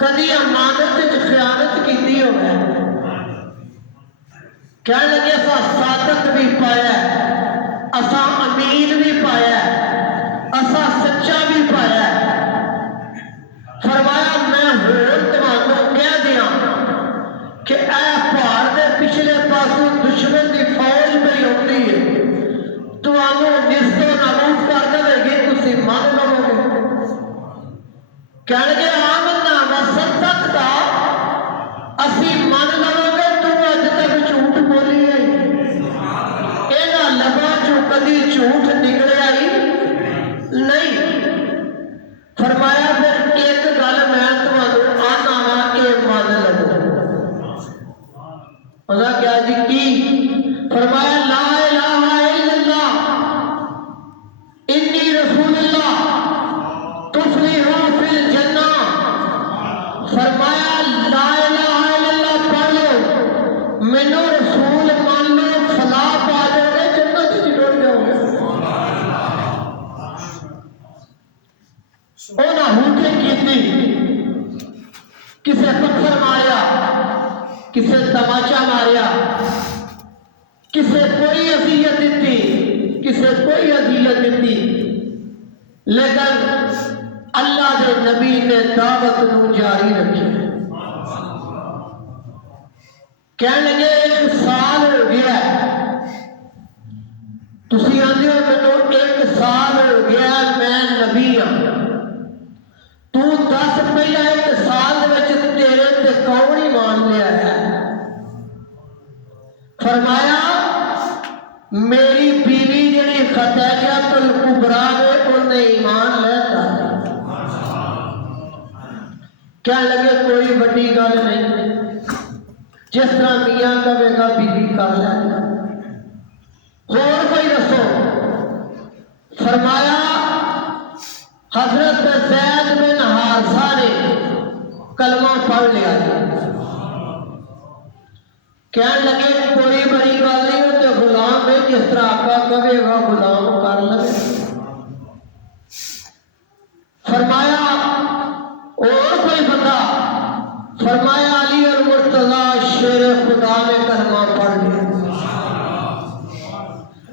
کدی امانت خیانت کی ہوگا کہنے لگے اسا صادق بھی پایا اسا امین بھی پایا اسا سچا بھی پایا فرمایا میں ہور تمہوں کہہ دیا کہ اے پہاڑ دے پچھلے پاسوں دشمن دی فوج پہ ہوتی ہے تمہوں نصف و نابود کر دے گی تسی مان لو گے کہنے لگے آمنا وصدقتا اسی مان لو گے تم اج تک جھوٹ بولی ہے اینا لبا چوں کدی جھوٹ نکلیا ہی نہیں فرمایا پھر ایک گل میں تمہوں آنا وا اے مان لو انہاں کیا جی کی فرمایا لا الہ الا اللہ انی رسول اللہ تفلحوا فی الجنہ فرمایا لا الہ الا اللہ پڑھ لو مینوں رسول مان لو فلاح پا جاؤ گے جنت وچ ڈر جاؤ گے انہاں ہوٹے کیتی کسے پتھر ماریا کسے تماچا ماریا کسے کوئی اذیت دیتی کسے کوئی اذیت دیتی لیکن اللہ دے نبی نے دعوت نو جاری رکھی کہنے لگے 1 سال ہو گیا تسی آندے ہو مینوں 1 سال ہو گیا میں نبی ہاں تو دس پہلا 1 سال دے وچ تیرے تے کون ایمان لیا ہے فرمایا میری بیوی جڑی خدیجہ الکبریٰ ہے انہیں ایمان لیتا کہنے لگے کوئی بڑی گل نہیں جس طرح میاں کہے گا بیوی کر لے اور کوئی دسو فرمایا حضرت زید بن حارثہ نے کلمہ پڑھ لیا کہنے لگے کوئی بڑی گل نہیں ہوتے غلام ہے جس طرح آقا کہے گا غلام کر لے فرمایا اور کوئی بندہ فرمایا علی المرتضی شیر خدا نے کلمہ پڑھ لیا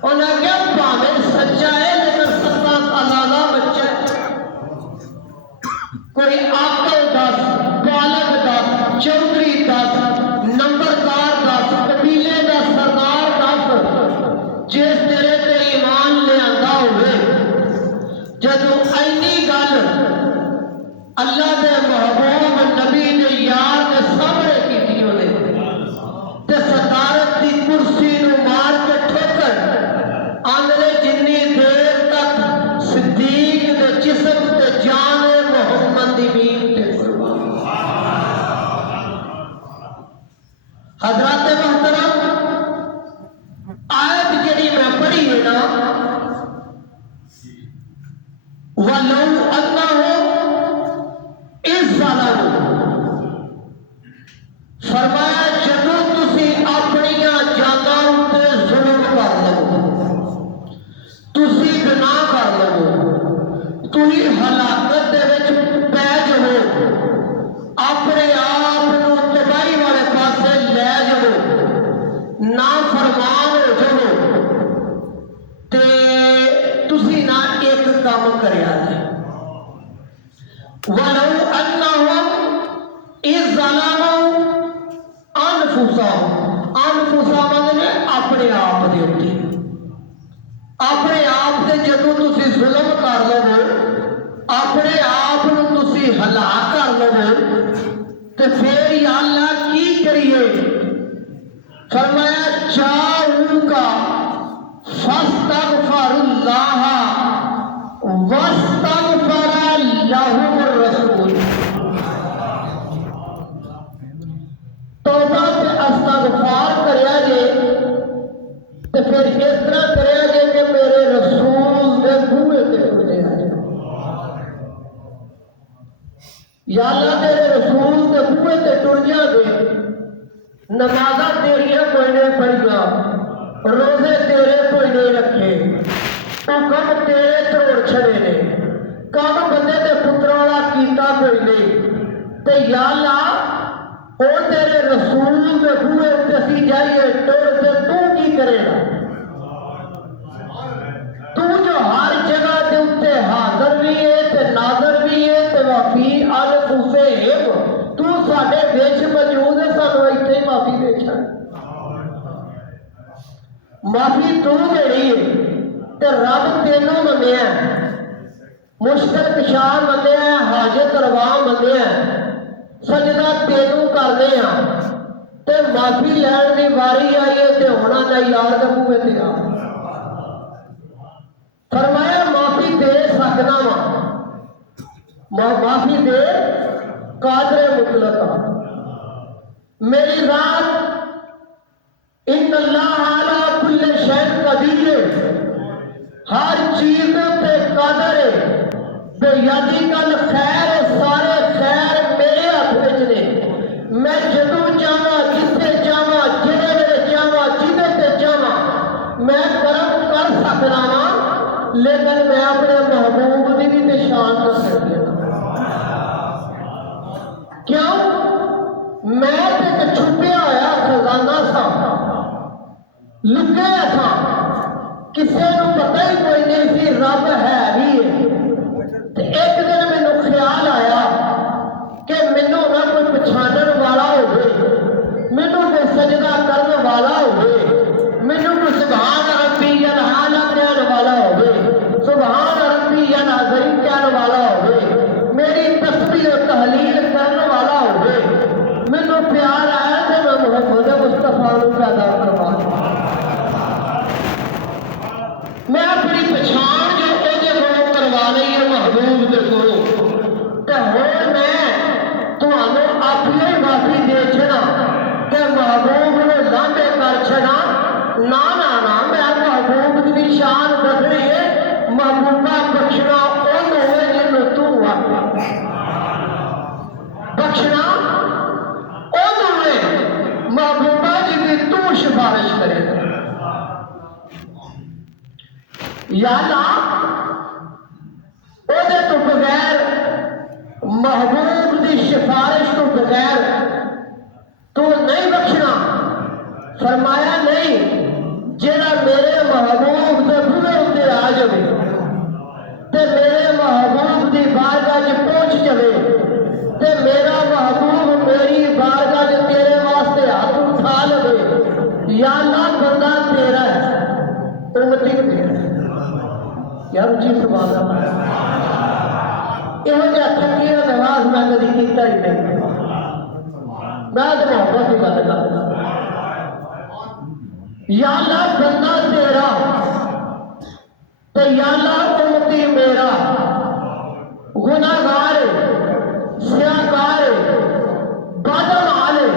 انہیں کیا پاویں سچا ہے لیکن 17 سالہ بچہ کوئی عاقل 10 بالغ 10 چودھری 10 نمبردار 10 قبیلے دا سردار 10 جس تیرے تے ایمان لے آندا ہوئے جدوں اینی گل اللہ دے محبوب نبی دے یار دے سامنے کیتی ہونے تے صدارت دی کرسی نو مار کے ٹھوکر آندے جنی دیر تک صدیق دے جسم تے جان محمد دی بین تے قربان حضرات محترم آیت جڑی میں پڑھی ہے نا وَلَوْ أَنَّهُمْ إِذْ ظَلَمُوا فرمایا جدو تسی اپنیاں جاناں تے ظلم کر لو تسی گناہ کر لو تسی ہلاکت دے وچ پے جاؤ اپنے آپ نو تباہی والے پاسے لے جاؤ نافرمان ہو جاؤ تے تسی نہ ایک کام کریا جائے وَلَوْ أَنَّهُمْ إِذْ ظَلَمُوا أَنفُسَهُمْ مطلب اپنے آپ دے ہوتے اپنے آپ دے جدو تسی ظلم کر لو اپنے آپ نو تسی ہلاک کر لو تے پھر یا اللہ کی کریے فرمایا جاؤگا فاستغفر اللہ واستغفر لهم الرسول توبہ تے استغفار کریا جے تے پھر اس طرح کریا جے کہ میرے رسول دے بوئے تے ٹر جائے یا اللہ تیرے رسول دے بوئے تے ٹر جا دے نمازاں تیریاں کوئی نہیں پڑھیا روزے تیرے کوئی نہیں رکھے تو کم تیرے توڑ چھڑے نے کم بندے تے پتر والا کیتا کوئی نہیں تے یا اللہ او تیرے رسول دے بوئے تے اسی جائیے ٹوڑ تے تو کی کرے گا؟ تو جو ہر جگہ تے اتے حاضر بھی ہے تے ناظر بھی ہے تے وفی الفیب تو ساڈے وچ موجود ہے، سانو ایتھے معافی دے چھڑ، معافی تو دینی ہے تے رب تینوں منیا مشکل کشا منیا حاجت روا منیا سجدہ تینوں کرنے ہیں تے معافی لین دی واری آئی ہے تے ہونا نہ یار دے بوئے تے آ فرمایا معافی دے سکنا معافی دے قادر مطلق میری ذات ان اللہ علی کل شیء قدیر ہر چیز تے قادر ہے بے یادی کل خیر سارے خیر میرے ہاتھ وچ نے میں جدوں چاہواں جتھے چاہواں جڑے ویلے چاہواں جدے تے چاہواں میں کرم کر سکدا ہاں لیکن میں اپنے محبوب دی بھی تے شان کر سکتی ہوں کیوں میں تے ایک چھپیا ہوا خزانہ سا لکے تھا کسے نو پتہ ہی کوئی نہیں سی رب ہے بھی ہے ایک دن مینوں خیال آیا کہ مینوں نہ کوئی پچھانن والا ہوئے مینوں کوئی سجدہ کرن والا ہوئے مینوں کوئی سبحان ربی العالی کہن والا ہوئے سبحان ربی العظیم کہن والا ہوئے میری تسبیح و تحلیل کرن والا ہوئے مینوں پیار آیا کہ میں محمد مصطفیٰ نو پیدا کروا میں اپنی پچھان جو اودے کولوں کروا لئی ہے محبوب دے کولوں تے ہن میں تہانوں اپنی معافی دے چھڑا کہ محبوب نو لانڈے کر چھڑا نا نا نا میں محبوب دی شان دسنی ہے محبوبہ بخشنا اون ہوئے جنوں تو بخشنا اون ہوئے محبوبہ جی دی تو سفارش کرے یا اللہ او دے تو بغیر محبوب دی سفارش تو بغیر تو نہیں بخشنا فرمایا نہیں جڑا میرے محبوب دے بوئے اتے آ جائے تے میرے محبوب دی بارگاہ وچ پہنچ جائے تے میرا محبوب میری بارگاہ وچ تیرے واسطے ہاتھ اٹھا لے یا اللہ بندہ تیرا ہے امتی تیرا ہے یار اچھی سوال ہے یہ تھکی نواز میں کبھی کیتا ہی نہیں میں تو محبت کی بات کرتا یا اللہ بندہ تیرا تو یا اللہ امتی میرا گناہگار سیاہکار بادم آلے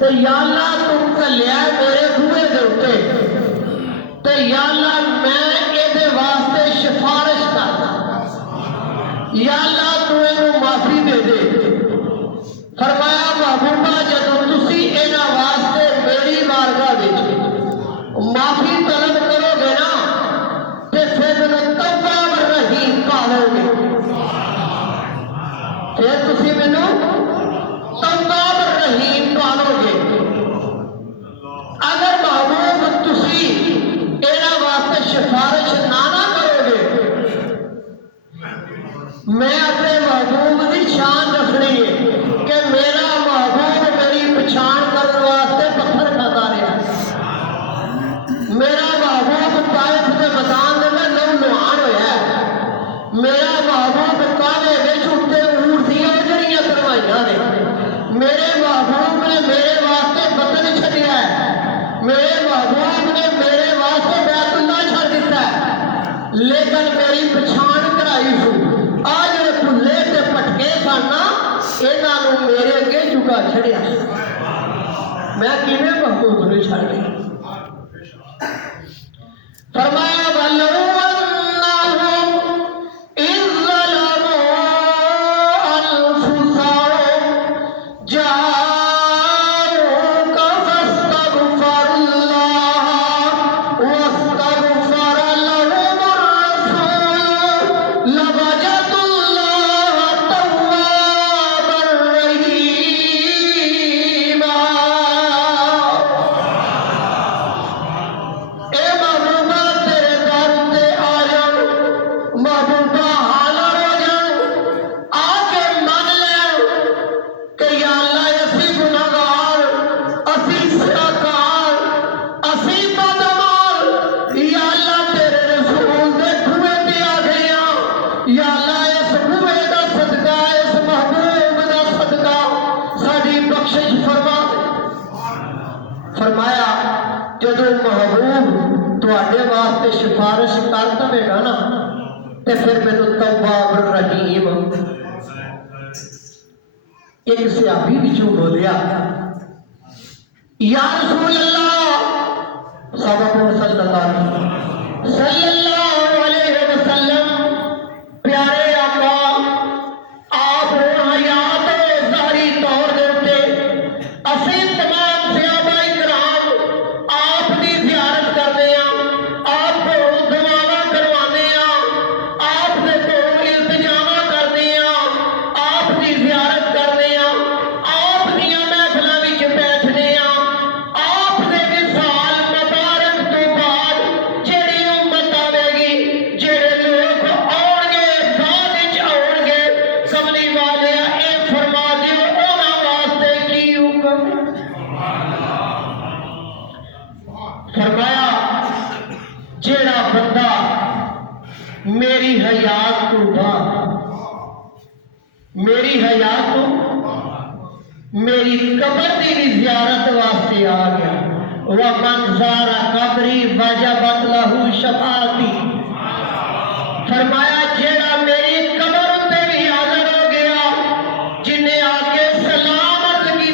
تو یا اللہ تم کلیا میرے بوئے دے اتے تو یا اللہ میں واسطے سفارش کرتا یا اللہ تو انہوں معافی دے دے فرمایا محبوبہ جدوں تسی انہاں واسطے میری بارگاہ وچ معافی طلب کرو گے نا تے پھر مینوں تواب رحیم کہو گے پھر تسی مینوں تواب رحیم کہو گے اگر محبوب تسی انہاں واسطے سفارش نہ کرو گے میں اپنے محبوب کی شان دسنی ہے کہ میرا محبوب میری پچھان کرنے واسطے پتھر کھاتا رہا میرا محبوب طائف کے میدان میں نو نوان ہویا ہے میرا محبوب کعبے وچ اتے اونٹ دیاں جڑیاں کروائیاں نے میرے محبوب نے میرے واسطے بدن چھڈیا ہے میرے محبوب نے میرے واسطے بیت اللہ چھڈ دیتا ہے لیکن میری پچھان کرائی سو آج کلے تے پٹکے سانا انہوں میرے اگے جھکا چھڑیا میں کیویں محبوب نو چھڈ گیا فرمایا ولو انہم اذ ظلموا انفسہم جاءوک فاستغفروا اللہ واستغفر لهم الرسول لوجدوا اللہ توابا تے پھر مینوں تواب الرحیم ایک صحابی وچوں بولیا یا رسول اللہ صلی اللہ علیہ وسلم پیارے آقا آپ حیات ظاہری طور دے اوتے اسی تمام صحابہ کرام آپ دی زیارت کرتے ہیں آپ کو دعاواں کروانے ہیں آپ دے کو التجاواں کرتے ہیں آپ دی زیارت کرتے ہیں آپ دیاں محفلاں وچ بیٹھنے ہیں آپ دے وصال مبارک تو بعد جڑی امت آوے گی جڑے لوگ آؤ گے بعد وچ آؤ گے کملی والے اے فرما دیو انہاں واسطے کی حکم فرمایا جیڑا بندہ میری حیات تو بعد میری حیات تو میری قبر دی بھی زیارت واسطے آ گیا وَمَنْ زَارَ قَبْرِي وَجَبَتْ لَهُ شَفَاعَتِي فرمایا